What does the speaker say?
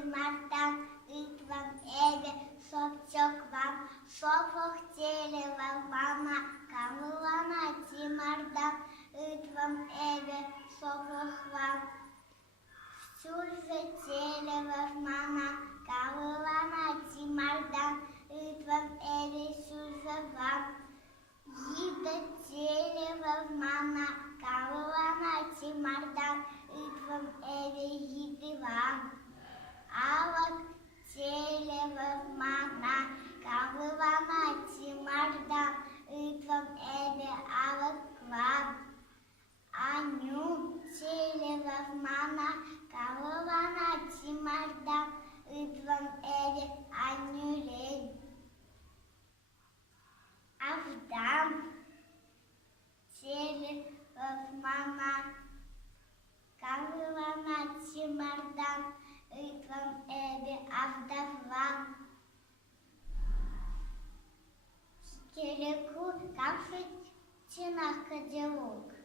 Мартан, Итван, Эве, Собчок, Вам, Шофох, Телева, Мама, Камылана, Тимардан, Итван, Эве, Собчок, Вам, Сульве, Телева, Мама, Камылана, Тимардан, Итван, Эве, Сульве, Вам, Yibe, Телева, Мама, Камылана, Тимардан, Итван, Эве, Yidivan. Авак, Телева, Мана, Камылана, Тимардан, Итван, Эве, Авак, Вам. Аню, Телева, Мана, Камылана, Тимардан, Итван, Эве, Анюлень. Авдам, Телева, Мана, Камылана, Тимардан, Итван, Эве, Авдаван. Келеку, Камфетина, Кадилук.